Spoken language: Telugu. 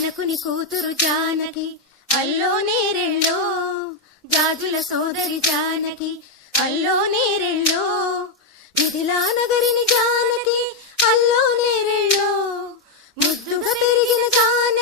జనకుని కూతురు జానకి అల్లో నేరెళ్ళో, జాజుల సోదరి జానకి అల్లో నేరెళ్ళో, మిథిలా నగరిని జానకి అల్లో నేరెళ్ళో, ముద్దుగా పెరిగిన జానకి